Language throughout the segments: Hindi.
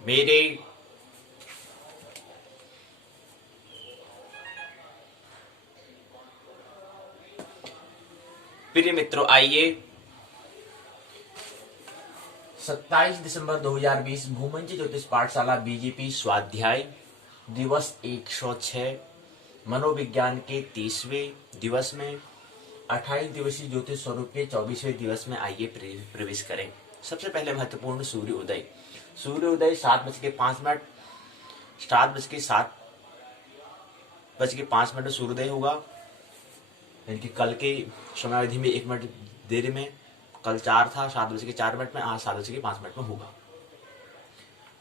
मेरे प्रिय मित्रों, आइए 27 दिसंबर 2020 भूमंजी ज्योतिष पाठशाला बीजेपी स्वाध्याय दिवस 106 मनोविज्ञान के 30वें दिवस में 28 दिवसीय ज्योतिष स्वरूप के 24वें दिवस में आइए प्रवेश करें। सबसे पहले महत्वपूर्ण सूर्योदय। सूर्योदय 7:05 7:05 में सूर्योदय होगा। यानी कि कल के समयावधि में 1 मिनट देरी में, कल 4 था 7:04 में, आज 7:05 में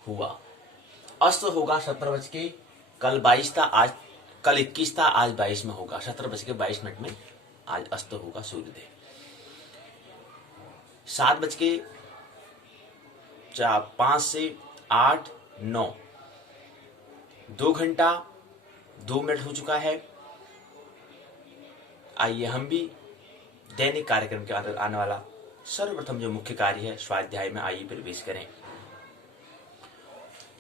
हुआ। अस्त होगा 17 कल 22 था, आज कल 21 था, आज 22 में होगा। 17:22 में आज अस्त होगा सूर्योदय। 7:05 से 8, 9 2 घंटा 2 मिनट हो चुका है। आइए हम भी दैनिक कार्यक्रम के अंदर आने वाला सर्वप्रथम जो मुख्य कार्य है स्वाध्याय में आइए प्रवेश करें।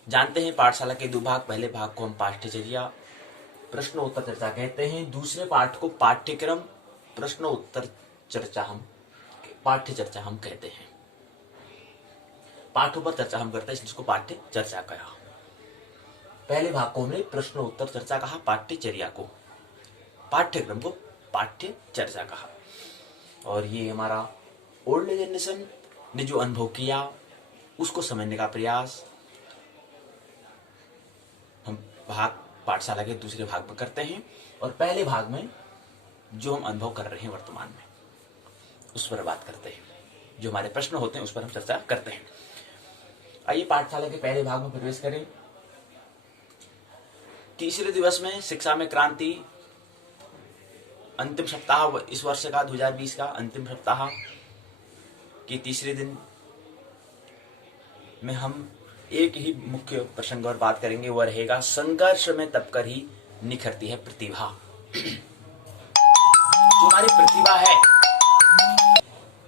जानते हैं पाठशाला के 2 भाग। पहले भाग को हम पाठ्यचर्या प्रश्नोत्तर चर्चा कहते हैं, दूसरे पाठ को पाठ्यक्रम प्रश्नोत्तर चर्चा पाठ्य चर्चा हम कहते हैं। पाठों पर चर्चा हम करते हैं, जिसको पाठ्य चर्चा कहा। पहले भाग को हमने प्रश्नोत्तर चर्चा कहा, पाठ्यचर्या को, पाठ्यक्रम को पाठ्य चर्चा कहा। और ये हमारा ओल्ड जनरेशन ने जो अनुभव किया उसको समझने का प्रयास हम भाग पाठशाला के दूसरे भाग में करते हैं। और पहले भाग में जो हम अनुभव कर रहे हैं वर्तमान में उस पर बात करते हैं। जो हमारे प्रश्न होते हैं उस पर हम चर्चा करते हैं। आइए पाठशाला के पहले भाग में प्रवेश करें। तीसरे दिवस में शिक्षा में क्रांति, अंतिम सप्ताह इस वर्ष का 2020 का अंतिम सप्ताह के तीसरे दिन में हम एक ही मुख्य प्रसंग और बात करेंगे, वह रहेगा संघर्ष में तब कर ही निखरती है प्रतिभा। जो हमारी प्रतिभा है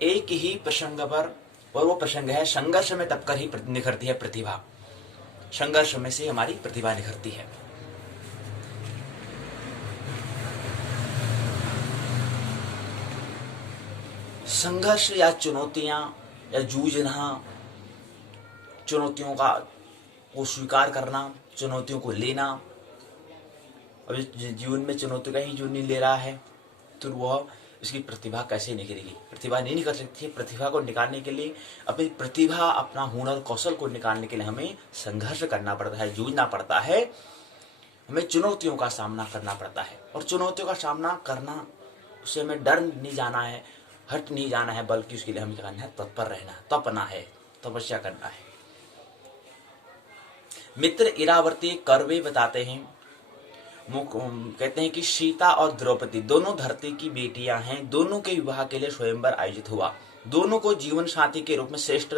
एक ही प्रसंग पर, और वो प्रसंग है संघर्ष में तब कर ही निखरती है प्रतिभा। संघर्ष में से हमारी प्रतिभा निखरती है। संघर्ष या चुनौतियां या जूझना, चुनौतियों को स्वीकार करना, चुनौतियों को लेना। अब जीवन में चुनौती का ही जो नहीं ले रहा है तो वह उसकी प्रतिभा कैसे निखरेगी? प्रतिभा नहीं निकल सकती है। प्रतिभा को निकालने के लिए, अपनी प्रतिभा, अपना हुनर कौशल को निकालने के लिए हमें संघर्ष करना पड़ता है, जूझना पड़ता है। हमें चुनौतियों का सामना करना पड़ता है। और चुनौतियों का सामना करना, उससे हमें डर नहीं जाना है, हट नहीं जाना है, बल्कि उसके लिए हमें करना है, तत्पर रहना, तपना है, तपस्या करना है। मित्र इरावती कर्वे बताते हैं, कहते हैं कि सीता और द्रौपदी दोनों धरती की बेटियां हैं। दोनों के विवाह के लिए स्वयंवर आयोजित हुआ। दोनों को जीवन साथी के रूप में श्रेष्ठ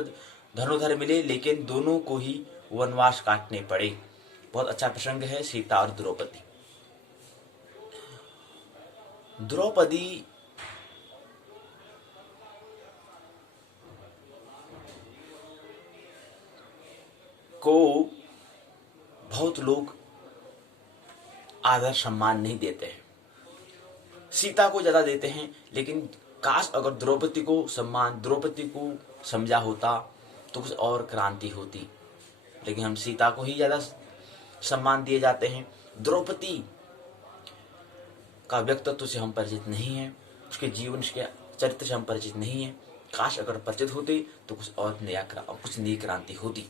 धनुधर मिले, लेकिन दोनों को ही वनवास काटने पड़े। बहुत अच्छा प्रसंग है सीता और द्रौपदी। द्रौपदी को बहुत लोग आदर सम्मान नहीं देते हैं, सीता को ज्यादा देते हैं। लेकिन काश अगर द्रौपदी को समझा होता तो कुछ और क्रांति होती। लेकिन हम सीता को ही ज्यादा सम्मान दिए जाते हैं। द्रौपदी का व्यक्तित्व से हम परिचित नहीं है, उसके जीवन के चरित्र से हम परिचित नहीं है। काश अगर परिचित होते तो कुछ और नई क्रांति होती।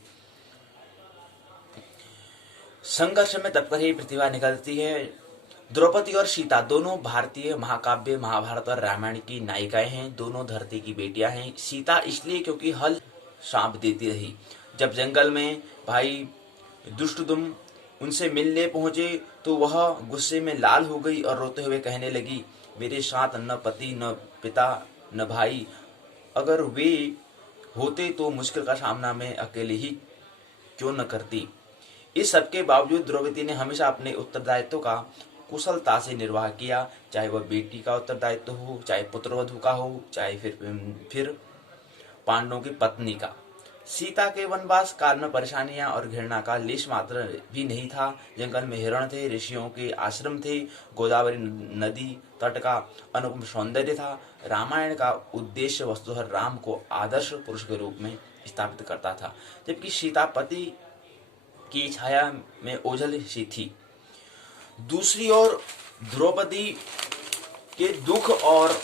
संघर्ष में तब कर ही प्रतिभा निकलती है। द्रौपदी और सीता दोनों भारतीय महाकाव्य महाभारत और रामायण की नायिकाएं हैं। दोनों धरती की बेटियां हैं। सीता इसलिए क्योंकि हल सांप देती रही। जब जंगल में भाई दुष्टदुम उनसे मिलने पहुंचे तो वह गुस्से में लाल हो गई और रोते हुए कहने लगी, मेरे साथ न पति न पिता न भाई, अगर वे होते तो मुश्किल का सामना मैं अकेले ही क्यों न करती। इस सबके बावजूद द्रौपदी ने हमेशा अपने उत्तरदायित्व का कुशलता से निर्वाह किया, चाहे वह बेटी का उत्तरदायित्व हो, चाहे पुत्रवधू का हो, चाहे फिर पांडवों की पत्नी का। सीता के वनवास काल में परेशानियां और घृणा का लेश मात्र भी नहीं था। जंगल में हिरण थे, ऋषियों के आश्रम थे, गोदावरी नदी तट का अनुपम सौंदर्य था। रामायण का उद्देश्य वस्तुतः राम को आदर्श पुरुष के रूप में स्थापित करता था, जबकि सीता पति की छाया में ओझल सी थी। दूसरी ओर द्रौपदी के दुख और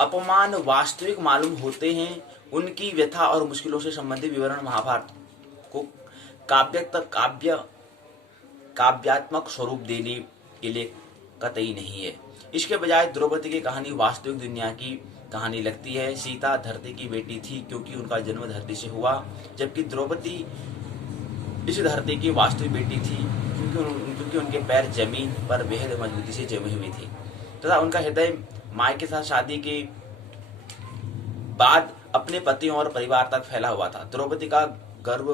अपमान वास्तविक मालूम होते हैं। उनकी व्यथा और मुश्किलों से संबंधित विवरण महाभारत को काव्यात्मक स्वरूप देने के लिए कतई नहीं है। इसके बजाय द्रौपदी की कहानी वास्तविक दुनिया की कहानी लगती है। सीता धरती की बेटी थी क्योंकि उनका जन्म धरती से हुआ, जबकि द्रौपदी इस धरती की वास्तविक बेटी थी क्योंकि उनके पैर जमीन पर बेहद मजबूती से जमे हुए थे तथा उनका हृदय माँ के साथ शादी के बाद अपने पतियों और परिवार तक फैला हुआ था। द्रौपदी का गर्व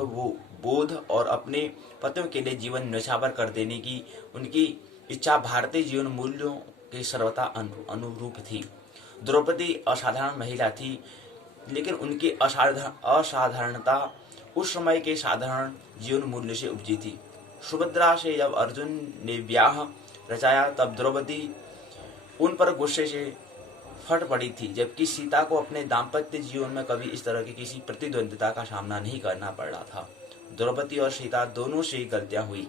बोध और अपने पतियों के लिए जीवन न्यौछावर कर देने की उनकी इच्छा भारतीय जीवन मूल्यों के सर्वथा अनुरूप थी। द्रौपदी असाधारण महिला थी, लेकिन उनकी असाधारणता उस समय के साधारण जीवन मूल्य से उपजी थी। सुभद्रा से जब अर्जुन ने ब्याह रचाया तब द्रौपदी उन पर गुस्से से फट पड़ी थी, जबकि सीता को अपने दाम्पत्य जीवन में कभी इस तरह की किसी प्रतिद्वंदिता का सामना नहीं करना पड़ रहा था। द्रौपदी और सीता दोनों से गलतियां हुई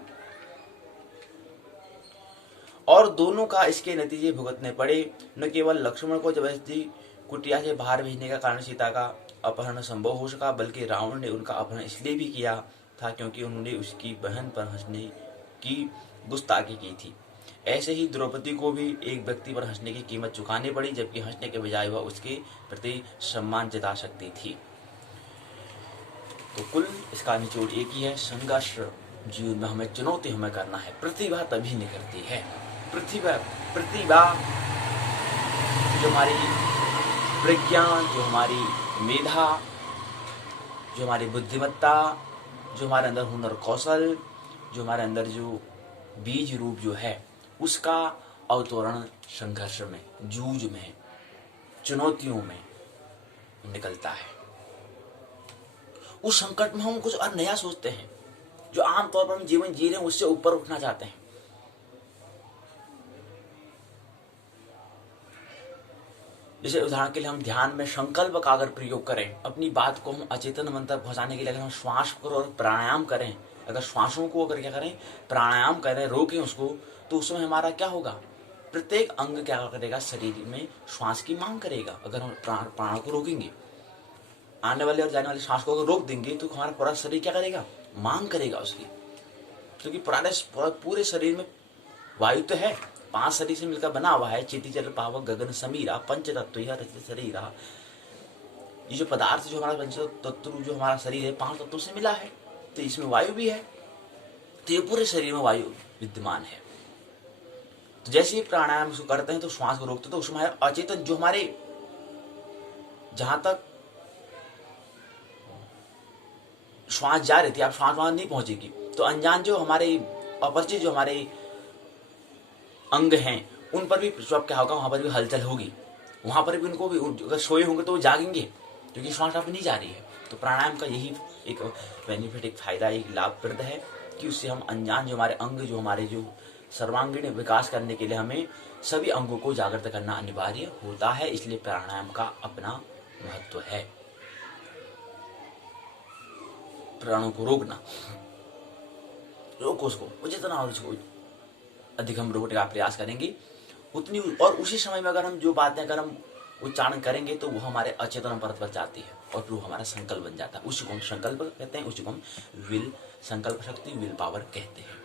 और दोनों का इसके नतीजे भुगतने पड़े। न केवल लक्ष्मण को जबरदस्ती कुटिया से बाहर भेजने का कारण सीता का अपहरण संभव हो सका, बल्कि रावण ने उनका अपहरण इसलिए भी किया था क्योंकि उन्होंने उसकी बहन पर हंसने की गुस्ताखी की थी। ऐसे ही द्रौपदी को भी एक व्यक्ति पर हंसने की कीमत चुकानी पड़ी, जबकि हंसने के बजाय वह उसके प्रति सम्मान जता सकती थी। तो कुल इसका निचोड़ एक ही है, संघर्ष जीवन में हमें चुनौती हमें करना है। प्रतिभा तभी निकलती है। प्रतिभा जो हमारी प्रज्ञा, जो हमारी मेधा, जो हमारी बुद्धिमत्ता, जो हमारे अंदर हुनर कौशल, जो हमारे अंदर जो बीज रूप जो है, उसका अवतरण संघर्ष में, जूझ में, चुनौतियों में निकलता है। उस संकट में हम कुछ और नया सोचते हैं। जो आमतौर पर हम जीवन जी रहे हैं उससे ऊपर उठना चाहते हैं। जैसे उदाहरण के लिए हम ध्यान में संकल्प का अगर प्रयोग करें, अपनी बात को हम अचेतन मन तक पहुंचाने के लिए अगर हम श्वास को और प्राणायाम करें, अगर श्वासों को अगर क्या करें, प्राणायाम करें, रोकें उसको, तो उसमें हमारा क्या होगा, प्रत्येक अंग क्या करेगा, शरीर में श्वास की मांग करेगा। अगर हम प्राणों को रोकेंगे, आने वाले और जाने वाले श्वास को अगर रोक देंगे तो हमारा पूरा शरीर क्या करेगा, मांग करेगा उसकी, क्योंकि पूरे शरीर में वायु तो है, 5 शरीर से मिलकर बना हुआ है। चेती जल पावक गगन समीरा पंच तत्व यह रचित शरीरा। ये जो पदार्थ जो हमारा पंच तत्व जो हमारा शरीर है 5 तत्वों से मिला है, तो इसमें वायु भी है, तो ये पूरे शरीर में वायु विद्यमान है। तो जैसे ही प्राणायाम करते हैं तो श्वास को रोकते तो उसमें अचेतन जो हमारे जहां तक श्वास जा रही थी, आप श्वास वहां नहीं पहुंचेगी, तो अनजान जो हमारे अपरिचित जो हमारे अंग हैं उन पर भी क्या होगा, वहां पर भी हलचल होगी, वहां पर भी उनको भी अगर सोए होंगे तो वो जागेंगे क्योंकि श्वास आप नहीं जा रही है। तो प्राणायाम का यही एक बेनिफिट, एक फायदा, एक लाभप्रद है कि उससे हम अनजान जो हमारे अंग जो हमारे जो सर्वांगीण विकास करने के लिए हमें सभी अंगों को जागृत करना अनिवार्य होता है। इसलिए प्राणायाम का अपना महत्व है। प्राणों को रोकना, रोको उसको, जितना उसको अधिक हम रोकने का प्रयास करेंगे उतनी, और उसी समय में अगर हम जो बातें अगर हम उच्चारण करेंगे तो वो हमारे अचेतन परत पर जाती है और फिर वो हमारा संकल्प बन जाता है। उसी को हम संकल्प कहते हैं, उसी को हम विल, संकल्प शक्ति, विल पावर कहते हैं।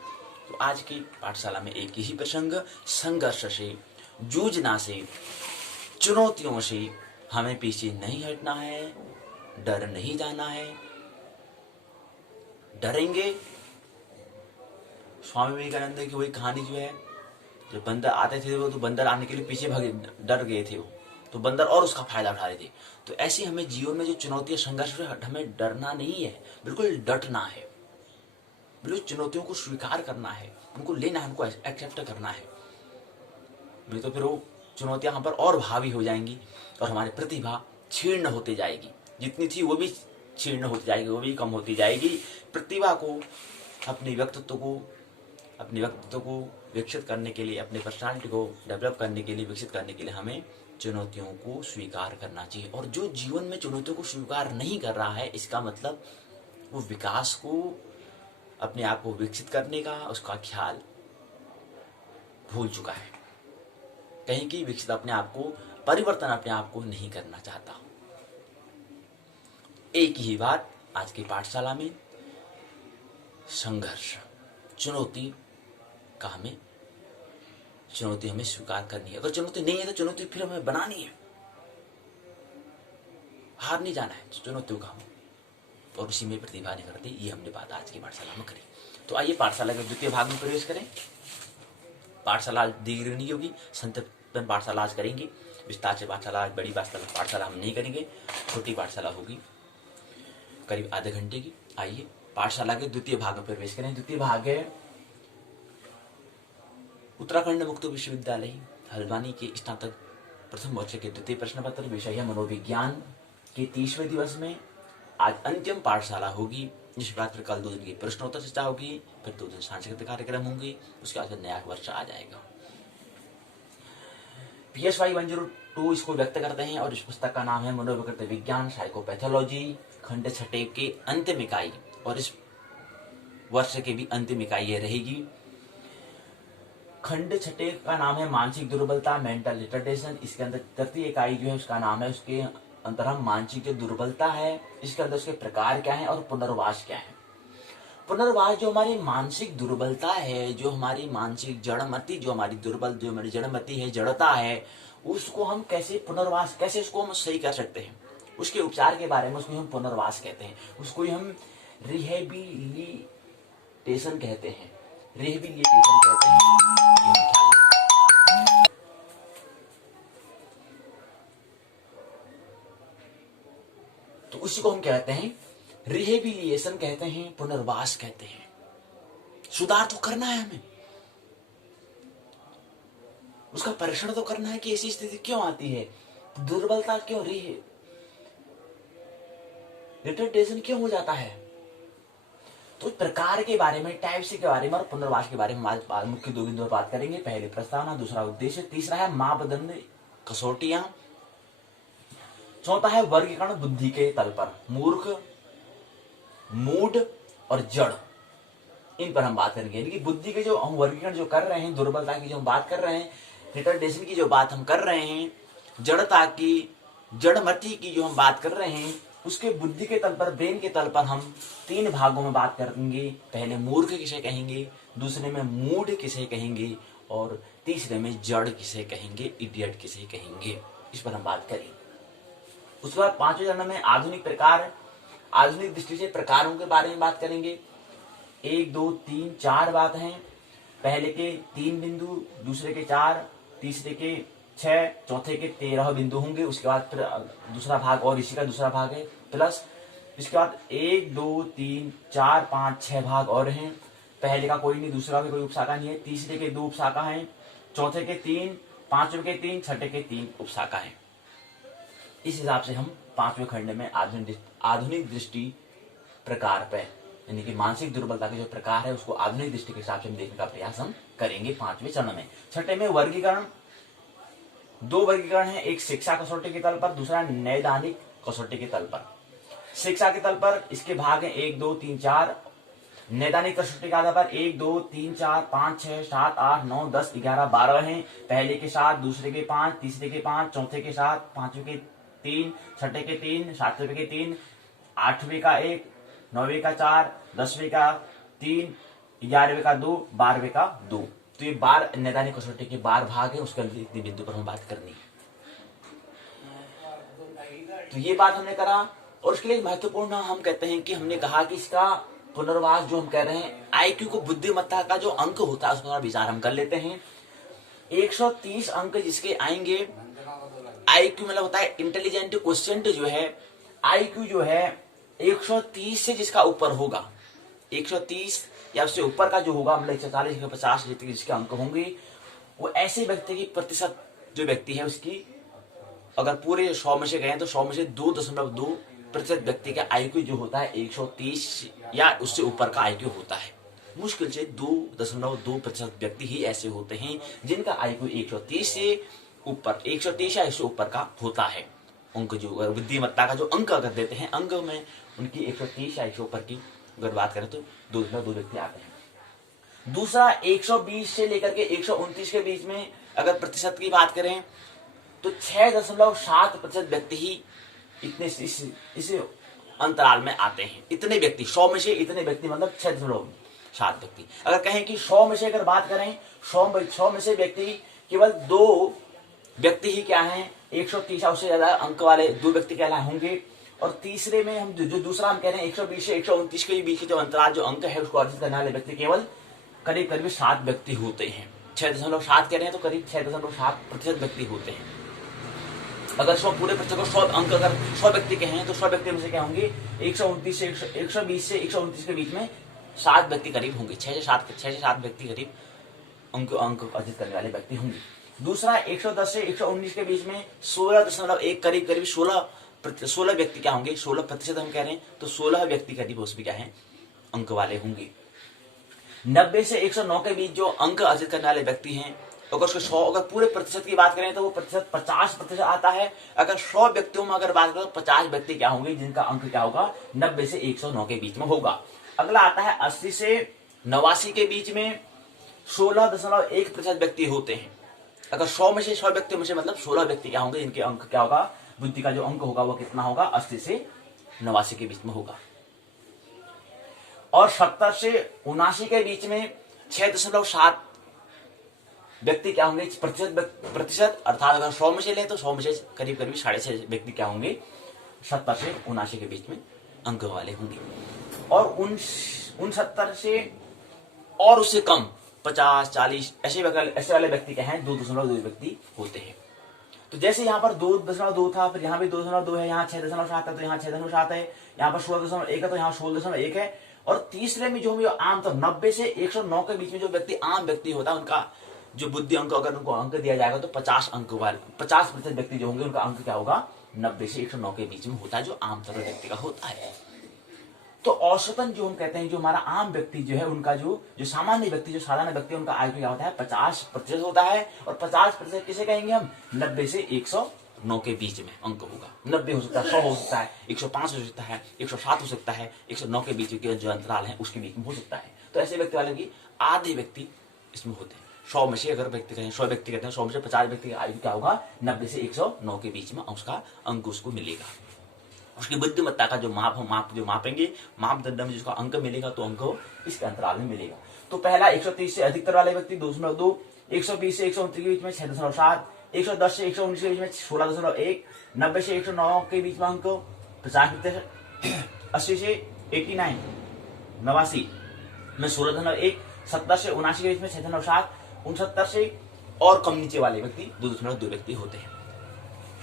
तो आज की पाठशाला में एक ही प्रसंग, संघर्ष से, जूझना से, चुनौतियों से हमें पीछे नहीं हटना है, डर नहीं जाना है। डरेंगे, स्वामी विवेकानंद की वही कहानी जो है, जब बंदर आते थे वो तो बंदर आने के लिए पीछे भागे, डर गए थे वो, तो बंदर और उसका फायदा उठा रहे थे। तो ऐसे हमें जीवन में जो चुनौतियां, संघर्ष, हमें डरना नहीं है, बिल्कुल डटना है, बिल्कुल चुनौतियों को स्वीकार करना है, उनको लेना है, उनको एक्सेप्ट करना है। नहीं तो फिर वो चुनौतियां हम पर और हावी हो जाएंगी और हमारी प्रतिभा छीर्ण होती जाएगी। जितनी थी वो भी क्षीण होती जाएगी, वो भी कम होती जाएगी। प्रतिभा को, अपने व्यक्तित्व को विकसित करने के लिए, अपने पर्सनालिटी को डेवलप करने के लिए, विकसित करने के लिए हमें चुनौतियों को स्वीकार करना चाहिए। और जो जीवन में चुनौतियों को स्वीकार नहीं कर रहा है, इसका मतलब वो विकास को, अपने आप को विकसित करने का उसका ख्याल भूल चुका है। कहीं की विकसित अपने आप को, परिवर्तन अपने आप को नहीं करना चाहता। एक ही बात आज की पाठशाला में, संघर्ष, चुनौती हमें स्वीकार करनी है। अगर चुनौती नहीं है तो चुनौती फिर हमें बनानी है, हार नहीं जाना है, चुनौतियों का हम, और उसी में प्रतिभा नहीं करती। ये हमने बात आज की पाठशाला में करी। तो आइए पाठशाला के द्वितीय भाग में प्रवेश करें। पाठशाला दीर्घ नहीं होगी, संक्षिप्त पाठशाला आज करेंगे। विस्तार से पाठशाला, बड़ी पाठशाला हम नहीं करेंगे, छोटी पाठशाला होगी करीब आधे घंटे की। आइए पाठशाला के द्वितीय भाग में प्रवेश करें। द्वितीय भाग है उत्तराखंड मुक्त विश्वविद्यालय हल्द्वानी के स्नातक प्रथम वर्ष के द्वितीय प्रश्न पत्र, विषय है मनोविज्ञान के 30वें दिवस में आज अंतिम पाठशाला होगी। जिस बात पर कल 2 दिन की प्रश्नोत्तर चर्चा होगी, फिर 2 दिन सांस्कृतिक कार्यक्रम होंगे, उसके बाद नया वर्ष आ जाएगा। PSY 102 इसको व्यक्त करते हैं और इस पुस्तक का नाम है मनोविकृत विज्ञान साइकोपैथोलॉजी, खंड 6 के अंतिम इकाई, और इस वर्ष के भी अंतिम इकाई ये रहेगी। खंड 6 का नाम है मानसिक दुर्बलता, मेंटल रिटार्डेशन। इसके अंदर तृतीय इकाई जो है उसका नाम है, उसके अंदर हम मानसिक जो दुर्बलता है, इसके अंदर उसके प्रकार क्या है और पुनर्वास क्या है। पुनर्वास जो हमारी मानसिक दुर्बलता है, जो हमारी मानसिक जड़मति, जो हमारी जड़मति है, जड़ता है, उसको हम कैसे पुनर्वास, कैसे उसको हम सही कर सकते हैं, उसके उपचार के बारे में, उसको हम पुनर्वास कहते हैं, उसको हम रिहेबिलिटेशन कहते हैं, रिहेबिलिटेशन कहते हैं। तो उसी को हम कहते हैं रिहेबिलिटेशन कहते हैं, पुनर्वास कहते हैं। सुधार तो करना है हमें, उसका परीक्षण तो करना है कि ऐसी स्थिति क्यों आती है, दुर्बलता क्यों, रिटार्डेशन क्यों हो जाता है। तो प्रकार के बारे में, टाइप सी के बारे में और पुनर्वास के बारे में आज मुख्य 2 बिंदुओं पर बात करेंगे। पहले प्रस्तावना, दूसरा उद्देश्य, तीसरा है मापदंड कसौटियां, चौथा है वर्गीकरण बुद्धि के तल पर, मूर्ख, मूड और जड़, इन पर हम बात करेंगे। यानी कि बुद्धि के जो हम वर्गीकरण जो कर रहे हैं, दुर्बलता की जो हम बात कर रहे हैं, रिटार्डेशन की जो बात हम कर रहे हैं, जड़ता की, जड़मति की जो हम बात कर रहे हैं, उसके बुद्धि के तल पर, ब्रेन के तल पर हम 3 भागों में बात करेंगे। पहले मूर्ख किसे कहेंगे, दूसरे में मूड किसे कहेंगे, और तीसरे में जड़ किसे कहेंगे, इडियट किसे कहेंगे, इस पर हम बात करेंगे। उसके बाद 5वें चरण में आधुनिक प्रकार, आधुनिक दृष्टि से प्रकारों के बारे में बात करेंगे। 1, 2, 3, 4 बात हैं। पहले के 3 बिंदु, दूसरे के 4, तीसरे के 6, चौथे के 13 बिंदु होंगे। उसके बाद फिर दूसरा भाग, और इसी का दूसरा भाग है प्लस। इसके बाद 1, 2, 3, 4, 5, 6 भाग और हैं। पहले का कोई नहीं, दूसरा का कोई उपशाखा नहीं है, तीसरे के 2 उपशाखा हैं, चौथे के 3, पांचवें के 3, छठे के 3 उपशाखा हैं। इस हिसाब से हम 5वें खंड में आधुनिक दृष्टि प्रकार पे, यानी कि मानसिक दुर्बलता के जो प्रकार है उसको आधुनिक दृष्टि के हिसाब से हम देखने का प्रयास हम करेंगे 5वें चरण में। छठे में वर्गीकरण, 2 वर्गीकरण है, एक शिक्षा कसौटी के तल पर, दूसरा नैदानिक कसौटी के तल पर। शिक्षा के तल पर इसके भाग हैं 1, 2, 3, 4। नैदानिक कसौटी के आधार पर 1, 2, 3, 4, 5, 6, 7, 8, 9, 10, 11, 12 हैं। पहले के 7, दूसरे के 5, तीसरे के 5, चौथे के 7, पांचवें के 3, छठे के 3, सातवें के 3, 8वें का 1, 9वें का 4, 10वें का 3, 11वें का 2, 12वें का 2। तो ये 12 नैदानिक कसौटी के 12 भाग है, उसके अंतिम बिंदु पर हम बात करनी है। तो ये बात हमने करा, और उसके लिए महत्वपूर्ण हम कहते हैं कि हमने कहा कि इसका पुनर्वास जो हम कह रहे हैं, IQ को, बुद्धिमत्ता का जो अंक होता है उसका विचार हम कर लेते हैं। 130 अंक जिसके आएंगे, IQ मतलब होता है इंटेलिजेंट क्वेश्चन, जो है IQ जो है 130 से जिसका ऊपर होगा, 130 या उससे ऊपर का जो होगा, मतलब 140, 150 जिसके अंक होंगे, वो ऐसे व्यक्ति की प्रतिशत जो व्यक्ति है उसकी, अगर पूरे 100 में से गए तो 100 में से 2.2 प्रतिशत व्यक्ति का आईक्यू जो होता है 130 या उससे ऊपर का आईक्यू होता है। मुश्किल से 2.2% व्यक्ति ही ऐसे होते हैं जिनका आईक्यू 130 से ऊपर 130 या इससे ऊपर का होता है। अंक जो बुद्धिमत्ता का जो अंक अगर देते हैं, अंक में उनकी 130 या इससे ऊपर की अगर बात करें तो 2.2 व्यक्ति आते हैं। दूसरा 120 से लेकर के 129 के बीच में अगर प्रतिशत की बात करें तो 6.7% व्यक्ति ही इतने इस अंतराल में आते हैं। इतने व्यक्ति 100 में से इतने व्यक्ति मतलब 6.7 व्यक्ति। अगर कहें कि 100 में से अगर बात करें 100 में से व्यक्ति केवल 2 व्यक्ति ही क्या हैं 130 उससे ज्यादा अंक वाले 2 व्यक्ति कहलाए होंगे। और तीसरे में हम जो दूसरा हम कह रहे हैं 120 से 129 के बीच जो अंतराल जो अंक है उसको अर्जित करने वाले व्यक्ति केवल करीब 7 व्यक्ति होते हैं। 6.7 कह रहे हैं तो करीब 6.7% व्यक्ति होते हैं। अगर 100 पूरे प्रतिशत को 100 अंक अगर 100 व्यक्ति के हैं तो 100 व्यक्ति में से क्या होंगे 129 से 120 से 129 के बीच में 7 व्यक्ति करीब होंगे। 6 से 7 व्यक्ति करीब अंक अर्जित करने वाले व्यक्ति होंगे। दूसरा 110 से 119 के बीच में 16.1 करीब 16 व्यक्ति क्या होंगे 16% हम कह रहे हैं तो 16 व्यक्ति करीब उसमें क्या है अंक वाले होंगे। 90 से 109 के बीच जो अंक अर्जित करने वाले व्यक्ति हैं अगर उसके 100 अगर पूरे प्रतिशत की बात करें तो वो प्रतिशत 50% आता है। अगर 100 व्यक्तियों में अगर बात करें तो 50 व्यक्ति क्या होंगे जिनका अंक क्या होगा 90 से 109 के बीच में होगा। अगला आता है 80 से 89 के बीच में 16.1% व्यक्ति होते हैं। अगर 100 में से 100 व्यक्तियों में से मतलब 16 व्यक्ति क्या होंगे इनके अंक क्या होगा बुद्धि का जो अंक होगा वो कितना होगा 80 से 89 के बीच में होगा। और 70 से 79 के बीच में 6.7 व्यक्ति क्या होंगे प्रतिशत अर्थात अगर 100 में से ले तो 100 में से करीब 6.5 व्यक्ति क्या होंगे 70 से 79 के बीच में अंक वाले होंगे। और 69 से और उससे कम 50 40 ऐसे वाले व्यक्ति क्या हैं 2.2 व्यक्ति होते हैं। तो जैसे यहाँ पर 2.2 था फिर यहाँ भी 2.2 है, यहाँ 6.7 है तो यहाँ 6.7 है, यहाँ पर 16.1 है तो यहाँ 16.1 है। और तीसरे में जो आम तो 90 से 109 के बीच में जो व्यक्ति आम व्यक्ति होता है उनका जो बुद्धि अंक अगर उनको अंक दिया जाएगा तो 50% व्यक्ति जो होंगे उनका अंक क्या होगा 90 से 109 के बीच में होता है जो आमतौर व्यक्ति का होता है। तो औसतन जो हम कहते हैं जो हमारा आम व्यक्ति जो है उनका जो सामान्य व्यक्ति जो साधारण व्यक्ति उनका आयु क्या होता है 50% होता है। और 50% किसे कहेंगे हम 90 से 109 के बीच में अंक होगा। 90 हो सकता है 100 हो सकता है 105 हो सकता है 107 हो सकता है 109 के बीच के जो अंतराल है उसके बीच में हो सकता है। तो ऐसे व्यक्ति वाले की आधे व्यक्ति इसमें होते हैं। 100 में से अगर व्यक्ति कहें 100 व्यक्ति कहते हैं 100 में से 50 व्यक्ति का आयु क्या होगा 90 से 109 के बीच में उसका अंक उसको मिलेगा। उसकी बुद्धिमत्ता का जो मापेंगे मापदंड में जिसका अंक मिलेगा तो अंक इसके अंतराल में मिलेगा। तो पहला 130 से अधिकतर वाले व्यक्ति 2.2, 120 से 129 के बीच में 6.7, 110 से 119 के बीच में 16.1, 90 से 109 के बीच में अंक 50%, 80 से 89 में 16.1, 70 से 79 के बीच में 6.7, 69 से और कम नीचे वाले व्यक्ति 2.2 व्यक्ति होते हैं।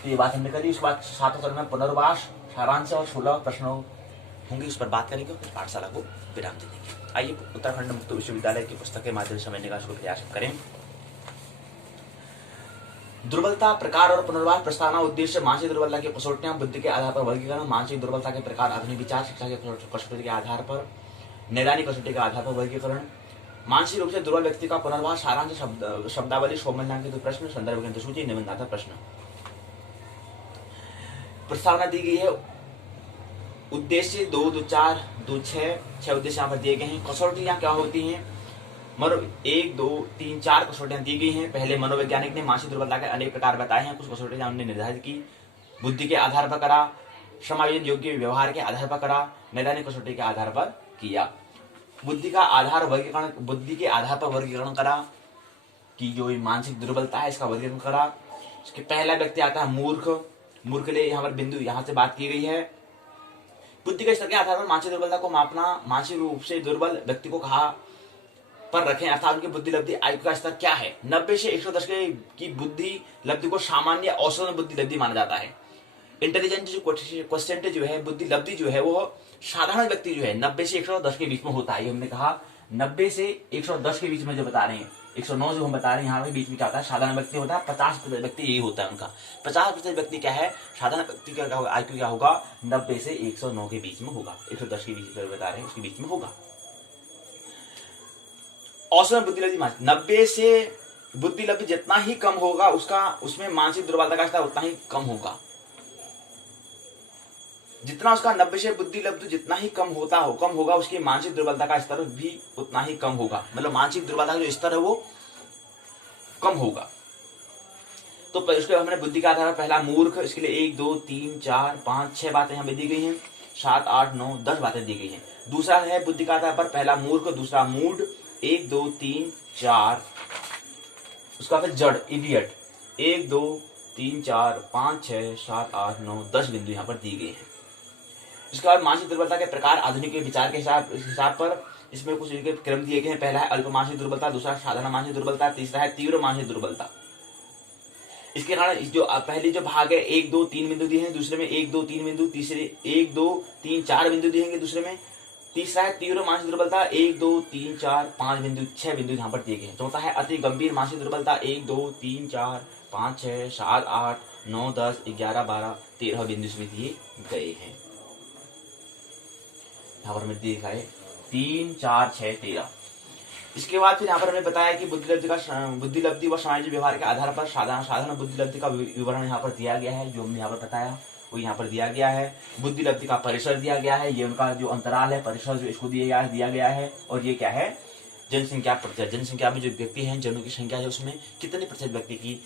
तो ये बात हमने करी। उसके बाद 7 करण में पुनर्वास सारांश और 16 प्रश्न होंगे उस पर बात करेंगे और पाठशाला को विराम दे देंगे। आइए उत्तराखंड मुक्त विश्वविद्यालय की पुस्तक के माध्यम से समझने का प्रयास करें। दुर्बलता प्रकार और पुनर्वास प्रस्तावना उद्देश्य मानसिक दुर्बलता की कसौटियां बुद्धि के आधार पर वर्गीकरण, मानसिक दुर्बलता के प्रकार, आधुनिक विचार शिक्षा के कसौटी के आधार पर, नैदानिक कसौटी के आधार पर वर्गीकरण, मानसिक रूप से दुर्बल व्यक्ति का पुनर्वास सारांश शब्दावली शोभन के 2 प्रश्न, संदर्भ ग्रंथ सूची निबंधात्मक प्रश्न। प्रस्तावना दी गई है। उद्देश्य 2, 2, 4, 2, 6 उद्देश्य यहाँ पर दिए गए हैं। कसौटियां क्या होती हैं 1, 2, 3, 4 कसौटियां दी गई हैं। पहले मनोवैज्ञानिक ने मानसिक दुर्बलता के अनेक प्रकार बताए हैं। कुछ कसौटियां हमने निर्धारित की, बुद्धि के आधार पर करा, समायोजन योग्य व्यवहार के आधार पर करा, नैदानिक कसौटी के आधार पर किया। बुद्धि का आधार वर्गीकरण, बुद्धि के आधार पर वर्गीकरण करा कि जो मानसिक दुर्बलता है इसका वर्गीकरण करा। इसके पहला व्यक्ति आता है मूर्ख के लिए यहाँ पर बिंदु यहाँ से बात की गई है। बुद्धि के स्तर के आधार पर मानसिक दुर्बलता को मापना, मानसिक रूप से दुर्बल व्यक्ति को कहा पर रखें अर्थात उनकी बुद्धि लब्धि आयु का स्तर क्या है। 90 से 110 की बुद्धि लब्धि को सामान्य औसत बुद्धि लब्धि माना जाता है। इंटेलिजेंट जो क्वेश्चन जो है बुद्धि लब्धि जो है वो साधारण व्यक्ति जो है 90 से 110 के बीच में होता है। हमने कहा 90 से 110 के बीच में जो बता रहे हैं 109 जो हम बता रहे हैं यहाँ पे बीच में क्या होता है, साधारण व्यक्ति होता है, 50% व्यक्ति यही होता है उनका। 50% व्यक्ति क्या है, साधारण व्यक्ति का IQ क्या होगा, 90 से 109 के बीच में होगा, 110 के बीच में बता रहे हैं, उसके बीच में होगा। औसत बुद्धि लब्धि 90 से बुद्धि लब्धि जितना ही कम होगा उसका, उसमें मानसिक दुर्बलता का स्तर उतना ही कम होगा। जितना उसका 90 से बुद्धि लब्धि जितना ही कम होगा, उसकी मानसिक दुर्बलता का स्तर भी उतना ही कम होगा। मतलब मानसिक दुर्बलता का जो स्तर है वो कम होगा। तो उसके हमने बुद्धि का आधार पहला मूर्ख, इसके लिए 1 2 3 4 5 6 बातें हमें दी गई हैं, 7 8 9 10 बातें दी गई हैं। दूसरा है बुद्धि का आधार पर पहला मूर्ख, दूसरा मूड, 1 2 3 4, उसका फिर जड़ इडियट, 1 2 3 4 5 6 7 8 9 10 बिंदु यहाँ पर दी गई हैं। इसके बाद मानसिक दुर्बलता के प्रकार आधुनिक विचार के हिसाब पर इसमें कुछ क्रम दिए गए हैं। पहला है अल्प मानसिक दुर्बलता, दूसरा साधारण मानसिक दुर्बलता, तीसरा है तीव्र मानसिक दुर्बलता। इसके कारण जो पहली जो भाग है 1 2 3 बिंदु दिए हैं, दूसरे में 1 2 3 बिंदु, तीसरे 1 2 3 4 बिंदु दिए हैं दूसरे में। तीसरा है तीव्र मानसिक दुर्बलता, 1 2 3 4 5 बिंदु, 6 बिंदु यहाँ पर दिए गए हैं। चौथा है अति गंभीर मानसिक दुर्बलता, 1 2 3 4 5 6 7 8 9 10 11 12 13 बिंदु इसमें दिए गए हैं। यहाँ पर हमें दिखा है 3 4 6 13। इसके बाद फिर यहाँ पर हमने बताया कि बुद्धि लब्धि व सामाजिक व्यवहार के आधार पर साधारण बुद्धि लब्धि का विवरण यहाँ पर दिया गया है। जो हमने यहाँ पर बताया वो यहाँ पर दिया गया है। बुद्धि लब्धि का परिसर दिया गया है, ये उनका जो अंतराल है, परिसर जो इसको दिया गया है। और ये क्या है, जनसंख्या प्रतिशत, जनसंख्या में जो व्यक्ति हैं, जनों की संख्या है, उसमें कितने प्रतिशत व्यक्ति की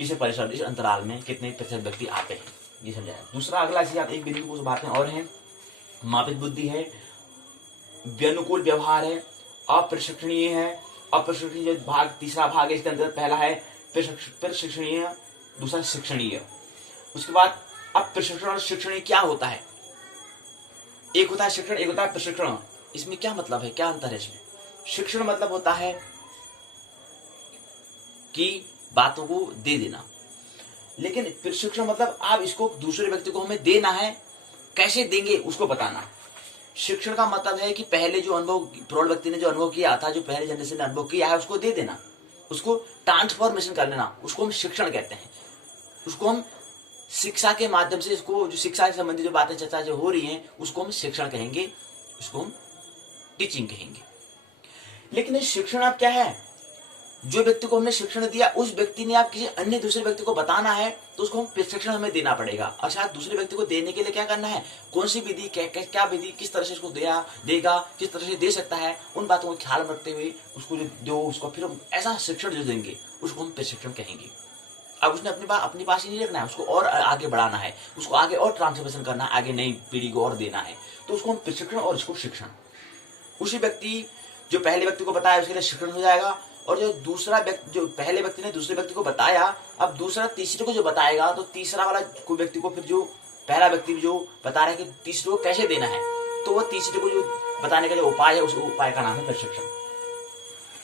इस परिसर, इस अंतराल में कितने प्रतिशत व्यक्ति आते हैं, ये समझाया। दूसरा अगला एक बिंदु को बातें और हैं, मापित बुद्धि है, व्यनुकूल व्यवहार है, अप्रशिक्षणीय है। अप्रशिक्षणीय भाग तीसरा भाग है, इसके अंदर पहला है प्रशिक्षणीय, दूसरा शिक्षणीय। उसके बाद अब प्रशिक्षण और शिक्षणीय क्या होता है, एक होता है शिक्षण, एक होता है प्रशिक्षण। इसमें क्या मतलब है, क्या अंतर है इसमें? शिक्षण मतलब होता है कि बातों को दे देना, लेकिन प्रशिक्षण मतलब आप इसको दूसरे व्यक्ति को हमें देना है, कैसे देंगे उसको बताना। शिक्षण का मतलब है कि पहले जो अनुभव प्रौढ़ व्यक्ति ने जो अनुभव किया था, जो पहले जनरेशन ने अनुभव किया है, उसको दे देना, उसको ट्रांसफॉर्मेशन कर लेना, उसको हम शिक्षण कहते हैं। उसको हम शिक्षा के माध्यम से, इसको जो शिक्षा से संबंधित जो बातें चर्चा जो हो रही हैं, उसको हम शिक्षण कहेंगे, उसको हम टीचिंग कहेंगे। लेकिन ये शिक्षण अब क्या है, जो व्यक्ति को हमने शिक्षण दिया, उस व्यक्ति ने आप किसी अन्य दूसरे व्यक्ति को बताना है, तो उसको हम प्रशिक्षण हमें देना पड़ेगा। अच्छा, दूसरे व्यक्ति को देने के लिए क्या करना है, कौन सी विधि, क्या विधि, किस तरह से उसको देगा, किस तरह से दे सकता है, उन बातों को ख्याल रखते हुए उसको जो दो, उसको फिर हम ऐसा शिक्षण जो देंगे, उसको हम प्रशिक्षण कहेंगे। अब उसने अपनी पास ही नहीं रखना है, उसको और आगे बढ़ाना है, उसको आगे और ट्रांसफॉर्मेशन करना है, आगे नई पीढ़ी को और देना है, तो उसको हम प्रशिक्षण और इसको शिक्षण। उसी व्यक्ति जो पहले व्यक्ति को बताया उसके लिए शिक्षण हो जाएगा, और जो दूसरा व्यक्ति, जो पहले व्यक्ति ने दूसरे व्यक्ति को बताया, अब दूसरा तीसरे को जो बताएगा, तो तीसरा वाला व्यक्ति को फिर जो पहला व्यक्ति जो बता रहा है कि तीसरे को कैसे देना है, तो वो तीसरे को जो बताने का जो उपाय है, उस उपाय का नाम है प्रशिक्षण।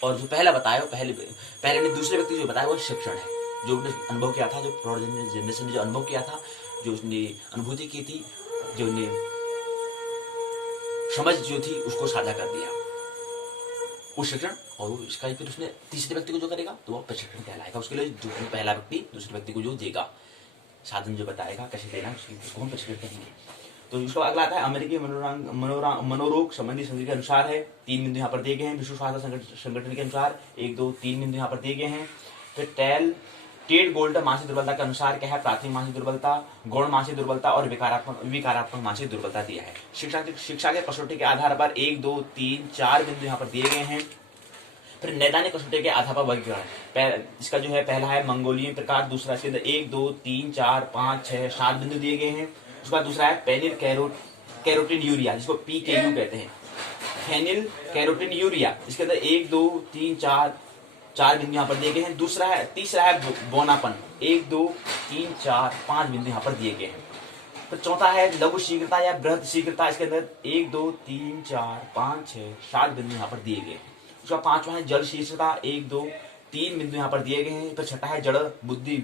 और जो पहला बताया, पहले ने दूसरे व्यक्ति जो बताया वो शिक्षण है, जो उसने अनुभव किया था, जो प्रौढ़ जनरेशन ने जो अनुभव किया था, जो उसने अनुभूति की थी, जो उसने समझ जो थी, उसको साझा कर दिया, वो शिक्षण। और वो इसका फिर उसने तीसरे व्यक्ति को जो करेगा, तो वो प्रशिक्षण कहलाएगा। उसके लिए जो पहला व्यक्ति दूसरे व्यक्ति को जो देगा, साधन जो बताएगा कैसे देना, उसको हम प्रशिक्षण कहेंगे। तो इसका अगला आता है अमेरिकी मनोरोग संबंधी संधि के अनुसार है, 3 बिंदु यहाँ पर दिए गए हैं। विश्व स्वास्थ्य संगठन के अनुसार 1 2 3 बिंदु यहाँ पर दिए गए हैं। फिर टेड गोल्डर मानसिक दुर्बलता के अनुसार क्या है, प्राथमिक मानसिक दुर्बलता, गौण मानसिक दुर्बलता और विकारात्मक मानसिक दुर्बलता दिया है। शिक्षा के कसौटी के आधार पर 1 2 3 4 बिंदु यहाँ पर दिए गए हैं। फिर नैदानिक कसौटी के आधार पर वर्गीकरण, इसका जो है पहला है मंगोलियन प्रकार, दूसरा इसके अंदर 1 2 3 4 5 6 7 बिंदु दिए गए हैं। उसके बाद दूसरा है पेनिल कैरोटीन यूरिया, जिसको PKU कहते हैं, फेनिल कैरोटीन यूरिया, इसके अंदर 1 2 3 4 बिंदु यहाँ पर दिए गए हैं। तीसरा है बोनापन, 1 2 3 4 5 बिंदु यहाँ पर दिए गए हैं। फिर चौथा है लघु शीघ्रता या बृहद शीघ्रता, इसके अंदर 1 2 3 4 5 6 7 बिंदु यहाँ पर दिए गए हैं। उसका पांचवा है जड़ शीघ्रता, 1 2 3 बिंदु यहाँ पर दिए गए हैं। फिर छठा है जड़ बुद्धि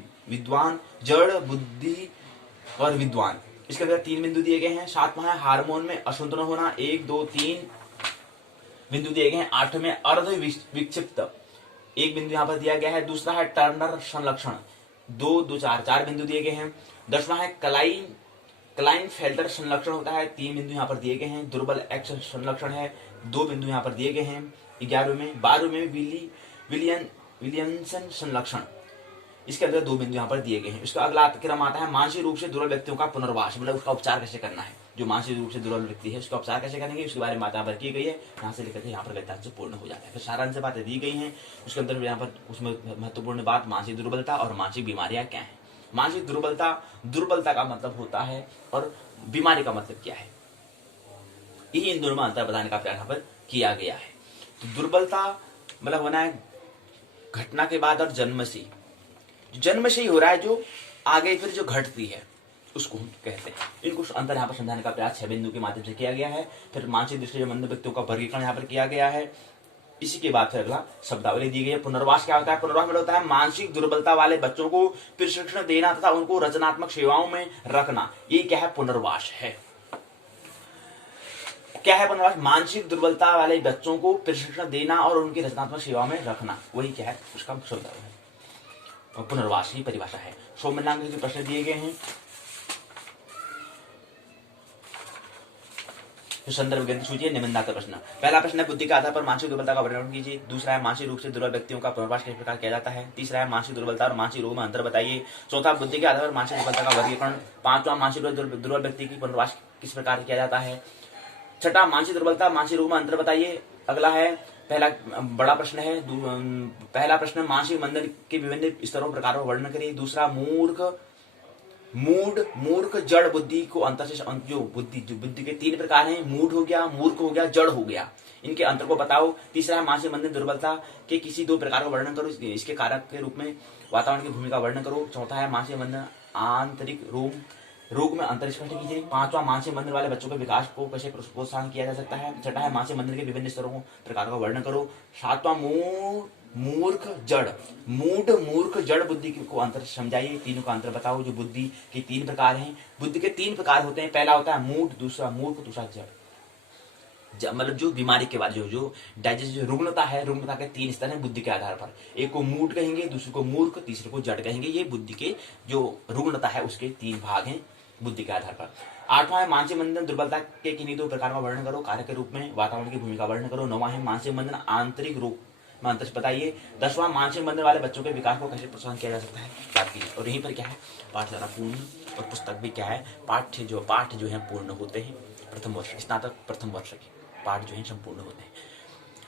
और विद्वान, इसके अंदर 3 बिंदु दिए गए हैं। सातवां है हार्मोन में असंतुलन होना, 1 2 3 बिंदु दिए गए हैं। आठवें में अर्ध विक्षिप्त एक बिंदु यहाँ पर दिया गया है। दूसरा है टर्नर संलक्षण, 2 2 4 बिंदु दिए गए हैं। 10वां है क्लाइनफेल्टर संलक्षण होता है, 3 बिंदु यहाँ पर दिए गए हैं। दुर्बल एक्स संलक्षण है, 2 बिंदु यहाँ पर दिए गए हैं। 11वें 12वें विलियमसन संलक्षण, इसके अंदर 2 बिंदु यहाँ पर दिए गए हैं। इसका अगला क्रम आता है मानसिक रूप से दुर्बल व्यक्तियों का पुनर्वास, मतलब उसका उपचार कैसे करना है। जो मानसिक रूप से दुर्बल व्यक्ति है उसका उपचार कैसे करेंगे, उसके बारे में बात यहाँ पर की गई है। यहाँ से लेकर के यहाँ पर गद्यांश पूर्ण हो जाता है। फिर सारांश बातें दी गई हैं, उसके अंदर यहाँ पर उसमें महत्वपूर्ण बात मानसिक दुर्बलता और मानसिक बीमारियां क्या है। मानसिक दुर्बलता का मतलब होता है और बीमारी का मतलब क्या है, यही इन दोनों में अंतर बताने का प्रयास यहाँ पर किया गया है। तो दुर्बलता मतलब होना है घटना के बाद और जन्म से ही हो रहा है, जो आगे फिर जो घटती है उसको हम कहते हैं। इनको अंतर यहाँ पर समझाने का प्रयास 6 बिंदु के माध्यम से किया गया है। फिर मानसिक दृष्टि से मंद व्यक्तियों का वर्गीकरण यहाँ पर किया गया है। इसी के बाद फिर अगला शब्दावली दी गई है। पुनर्वास क्या होता है, पुनर्वास मतलब होता है मानसिक दुर्बलता वाले बच्चों को प्रशिक्षण देना तथा उनको रचनात्मक सेवाओं में रखना। ये क्या है, पुनर्वास है। क्या है पुनर्वास, मानसिक दुर्बलता वाले बच्चों को प्रशिक्षण देना और उनकी रचनात्मक सेवा में रखना, वही क्या है उसका शब्दावली है, पुनर्वास की परिभाषा है। 100 मूल्यांक के प्रश्न दिए गए हैं। तो संदर्भ ग्रंथ सूचिए निबंधात्मक प्रश्न। पहला प्रश्न है बुद्धि के आधार पर मानसिक दुर्बलता का वर्णन कीजिए। दूसरा है मानसिक रूप से दुर्बल व्यक्तियों का पुनर्वास किस प्रकार किया जाता है। तीसरा है मानसिक दुर्बलता और मानसिक रोग में अंतर बताइए। चौथा बुद्धि के आधार पर मानसिक दुर्बलता का वर्गीकरण। 5वां मानसिक दुर्बल व्यक्ति की पुनर्वास किस प्रकार किया जाता है। 6ठा मानसिक दुर्बलता मानसिक रोग में अंतर बताइए। अगला है पहला बड़ा प्रश्न है, पहला प्रश्न मानसिक मंदन के विभिन्न स्तरों प्रकारों का वर्णन करिए। दूसरा मूर्ख जड़ बुद्धि को अंतर से जो बुद्धि के 3 प्रकार हैं, मूड हो गया, मूर्ख हो गया, जड़ हो गया, इनके अंतर को बताओ। तीसरा है मानसिक मंदन दुर्बलता के किसी 2 प्रकार का वर्णन करो, इसके कारक के रूप में वातावरण की भूमिका वर्णन करो। चौथा है मानसिक मंदन आंतरिक रोग में अंतर स्पष्ट कीजिए। 5वां मानसिक मंदन वाले बच्चों के विकास को कैसे प्रोत्साहन किया जा सकता है। 6ठा है मानसिक मंदन के विभिन्न स्तरों प्रकारों का वर्णन करो। 7वां मूर्ख जड़ बुद्धि को अंतर समझाइए। तीनों का अंतर बताओ। जो बुद्धि के 3 प्रकार हैं, बुद्धि के 3 प्रकार होते हैं। पहला होता है मूड, दूसरा मूर्ख, दूसरा जड़। मतलब जो बीमारी के बाद जो डाइजेस्ट जो रुग्णता है, रुग्णता के 3 स्तर हैं बुद्धि के आधार पर। एक को मूड कहेंगे, दूसरे को मूर्ख, तीसरे को जड़ कहेंगे। ये बुद्धि के जो रुग्णता है उसके 3 भाग हैं बुद्धि के आधार पर। 8वां है मानसिक मंदन दुर्बलता के किन्हीं 2 प्रकार का वर्णन करो, कार्य के रूप में वातावरण की भूमिका वर्णन करो। 9वां है मानसिक मंदन आंतरिक रोग में अंतर बताइए। 10वां मानसिक मंदन वाले बच्चों के विकास को कैसे प्रोत्साहन किया जा सकता है, बात कीजिए। और यहीं पर क्या है, पाठशाला पूर्ण और पुस्तक भी क्या है, पाठ जो है पूर्ण होते हैं। प्रथम वर्ष स्नातक प्रथम वर्ष के पाठ जो है संपूर्ण होते हैं।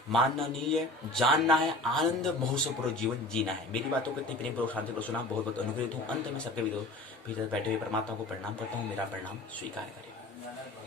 मानना नहीं है, जानना है, आनंद महोत्सवपूर्वक जीवन जीना है। मेरी बातों को इतनी प्रेम पूर्वक शांति पूर्वक सुना, बहुत बहुत अनुग्रहित हूँ। अंत में सबके भीतर बैठे हुए परमात्मा को प्रणाम करता हूँ। मेरा प्रणाम स्वीकार करें।